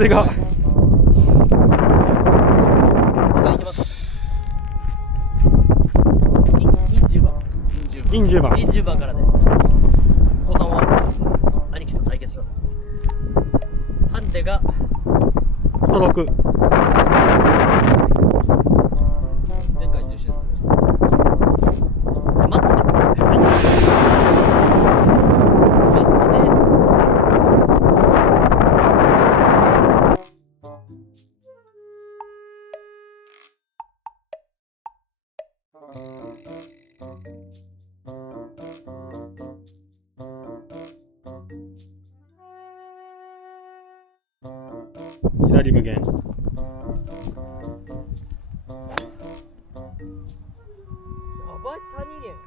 風が。いきます。イン10番。イン10番からで、後半は兄貴と対決します。ハンデがストローク。前回と一緒ですね。マッチで。左無限。やばい谷源。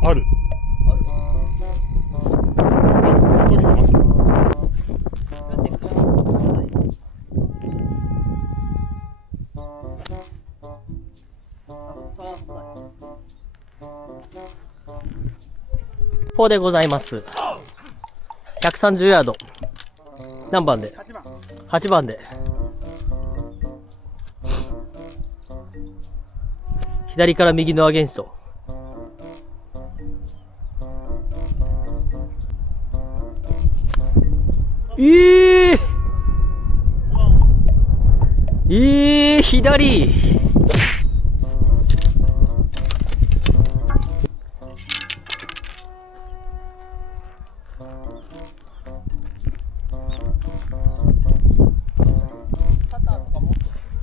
ある。取りに来ます。ここでございます。130ヤード。何番で ?8 番で。左から右のアゲンスト。左。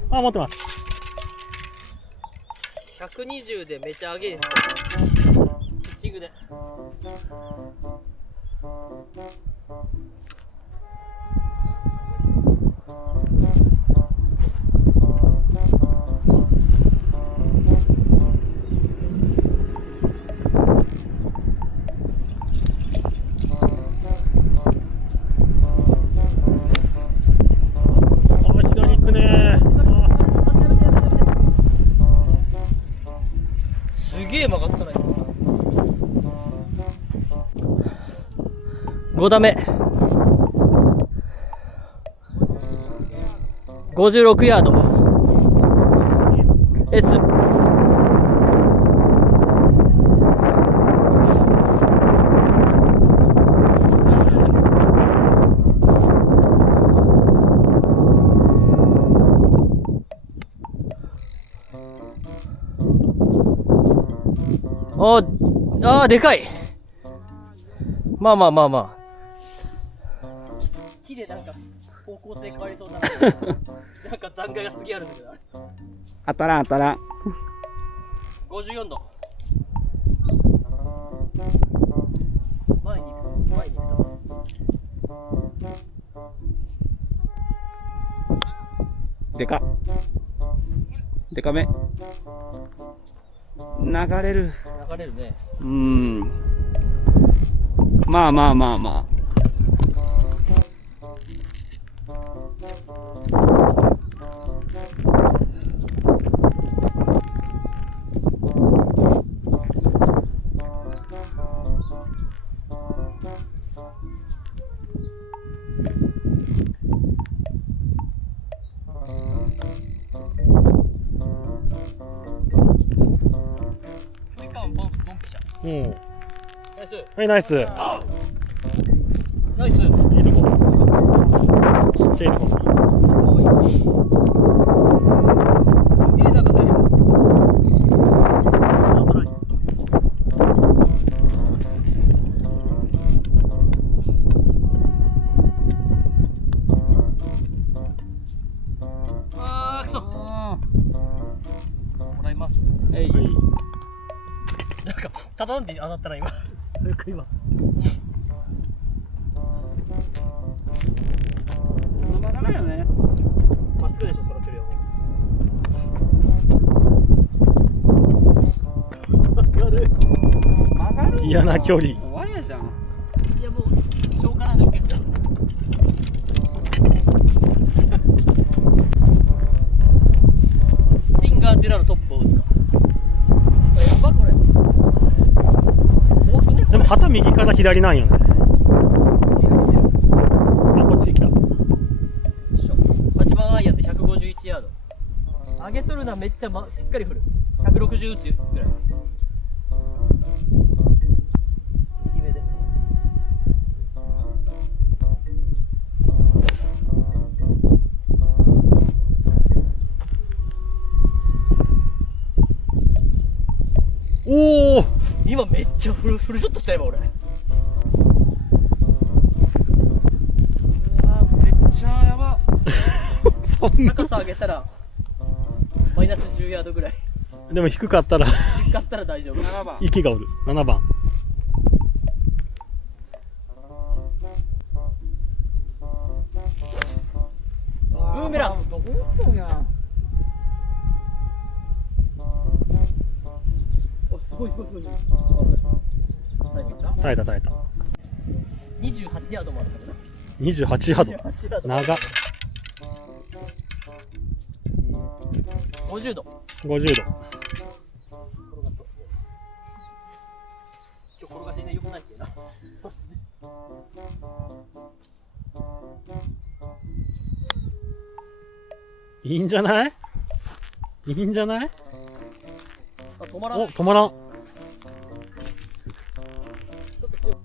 あ、持ってます。120でめちゃアゲンスト。ピッチングで。左行くね。すげえ曲がったな今。5打目。56ヤード。S。でかい。まあ。木でなんか方向性変わりそうだな。なんか残骸がすげえあるんだけど、あれ。当たらん。54度。前に行く。でかめ。流れるね。まあ。うん。はい、ナイス。いいとこ。ちっちゃいとこ。すげえ長ぜ。くそ。もらいます。はい。なんかただんで当たったら今今曲がらないよね。まっすぐでしょ、その距離は曲がる。嫌な距離。怖いやじゃん。いやもう消化なんで OK ですよ。スティンガーテラのトップを打つか。やばこれ。怖くねこれ。でも旗右から左なんよね。あ、こっち来た。 8番アイアンで151ヤード。上げとるな、めっちゃ、しっかり振る。160打つぐらい。右目で。おお、今めっちゃフルショットしたよ、今俺。めっちゃやば。そんな。高さ上げたらマイナス10ヤードぐらい。でも低かったら低かったら大丈夫。7番。息がおる。7番。ブーメラン。どこ行くんや。お、すごいすごいすごい。耐えた耐えた。28ヤードもあるからね。28ヤード。 28ヤード。長っ。50度。50度。今日転がしね良くないっていうな。いいんじゃない？いいんじゃない？あ、止まらお、ない。止まらん。ちょっと強い。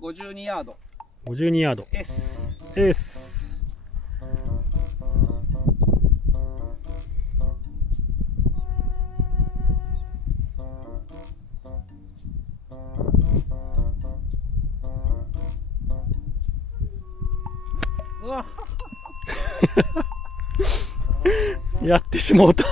52ヤード。52ヤード。 S。エース。うわ。やってしもうた。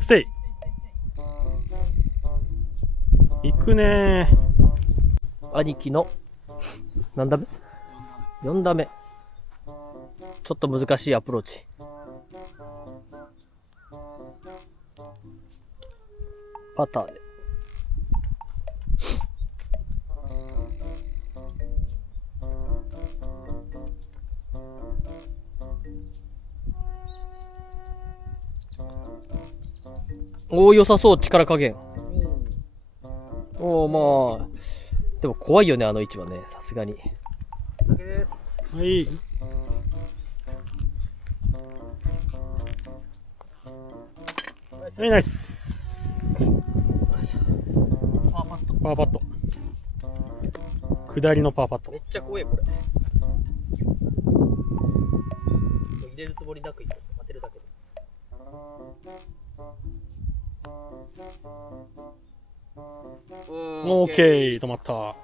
ステイ。行くねー。兄貴の何打目 ?4 打目。ちょっと難しいアプローチ。パターで。おお、良さそう、力加減。おお、まあ、でも怖いよね、あの位置はね、さすがに。だけです。はい。はい、ナイス。パーパット。パーパット。下りのパーパットめ。っちゃ怖い、これ。入れるつもりなくいく。当てるだけで。オーケー、止まった。よ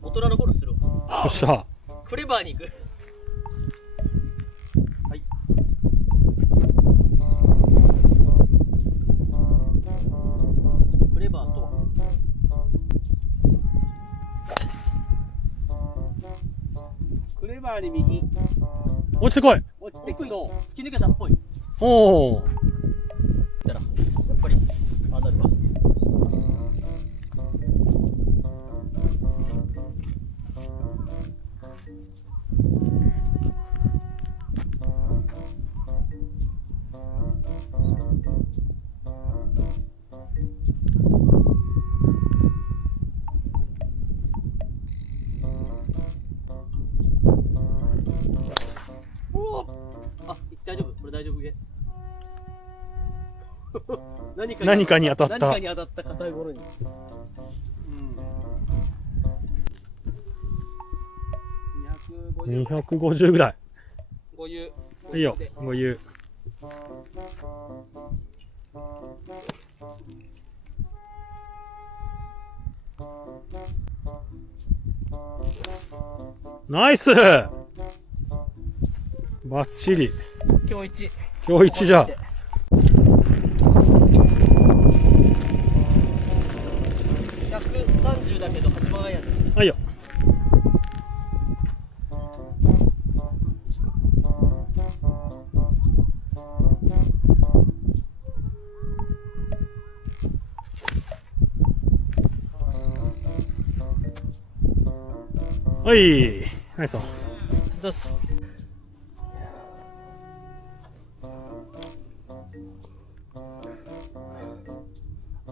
大人のゴルフするわ。っしゃ。クレバーに行く。はい。クレバーとは。クレバーに右。落ちてこい。落ちてくと。突き抜けたっぽい。おー。たら、やっぱり、当たるわ。おお。あ、大丈夫。これ大丈夫げ。何かに当たった何かに当たった硬いものに。250ぐらい。ごゆいいよ、ごゆう。ナイスバッチリ。今日一。今日一じゃ。130だけど8万円やで。はいよ。はい、ナイス。どうす。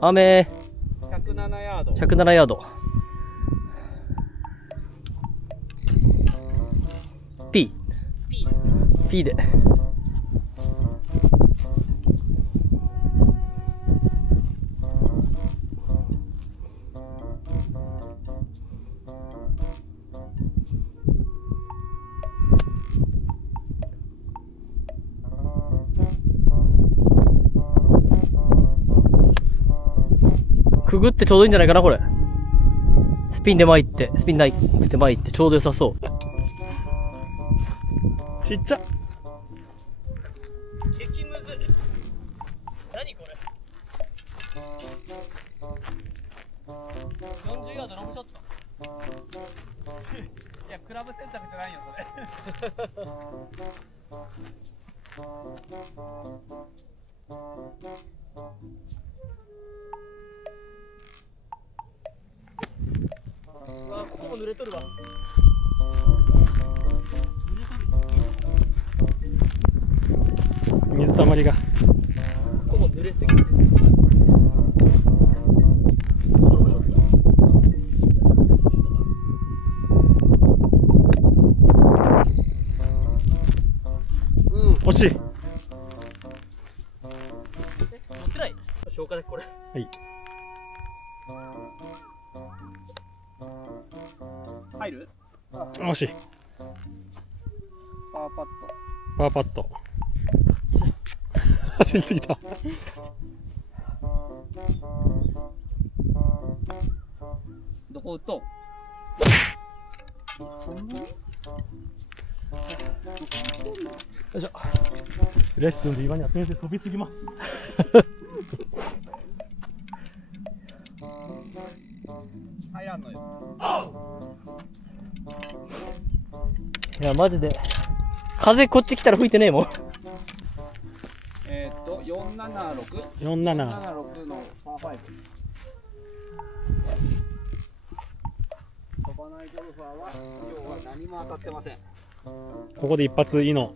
雨。107ヤード。107ヤード。P。P で。くぐってちょうどいいんじゃないかな、これ。スピンで前行って、スピンないって前行ってちょうど良さそう。ちっちゃ。激ムズ。何これ。40ヤードロングショット。いや、クラブ選択じゃないよ、それ。うわ、ここも濡れとるわ。水たまりが。ここも濡れすぎて。惜しい。持ってない。消化でこれ。はい。入る？惜しい。パーパッパーパット。走りすぎた。どこ打とう？そんなに？よいしょ。レッスンで岩には先生飛びすぎます。入らんのよ。いや、マジで。風こっち来たら吹いてねえもん。476？ 47。476のパー5。飛ばないゴルファーは今日は何も当たってません。ここで一発いいの。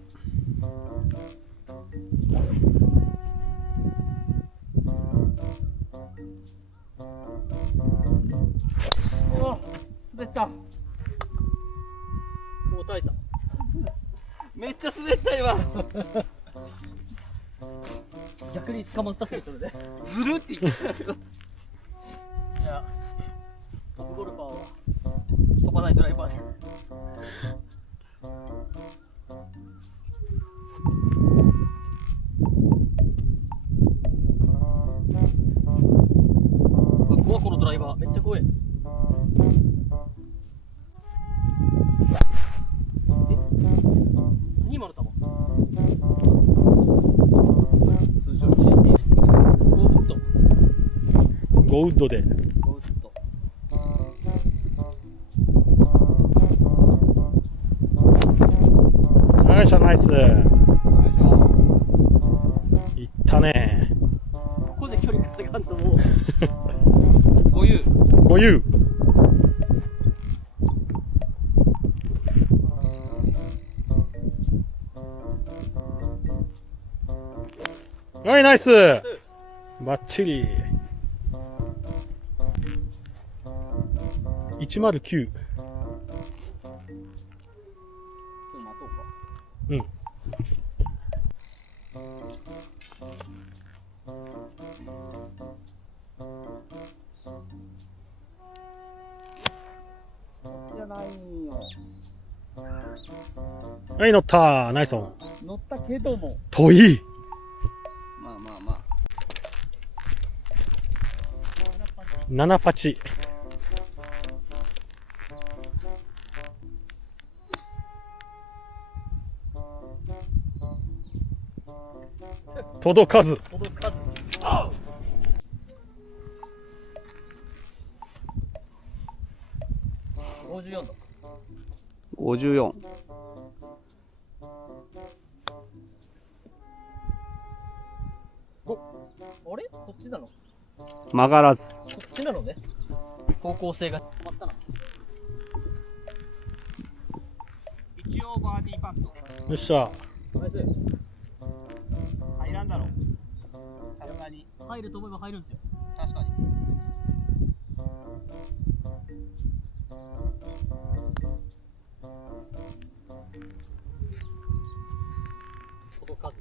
うわ、滑った。もう耐えた。めっちゃ滑った今。逆に捕まったっすよ、それで。ずるって言ってたけど。じゃあ、トップゴルファーは飛ばないドライバーで。怖い、このドライバーめっちゃ怖い。何今の球。通常 CP でゴーウッド。ゴーウッドで。ゴーウッド。ナイスナイス。大丈いったね。ここで距離稼がんともう。夫。ごゆう。ごゆう。はい、ナイス。バッチリ。109。ちょっと待とうか。うん。はい、乗った。ナイスオン。乗ったけども。遠い。まあまあまあ。 7パチ。届かず。届かず。54度。54。あれそっちなの？曲がらず。そっちなのね。方向性が止まったな。一応バーディーパット。よっしゃ。ナイス。入らんだろ。さすがに。入ると思えば入るんですよ。確かに。届かず。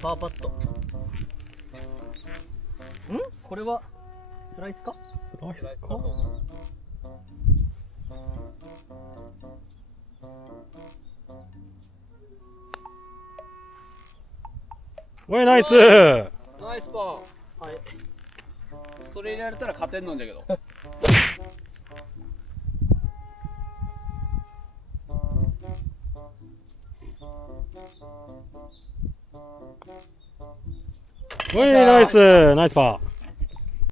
パーパット。これはスライスか？スライスか。おい、ナイス。ナイスパー。はい。それ入れられたら勝てんのんじゃけど。おい、ナイス。ナイスパー。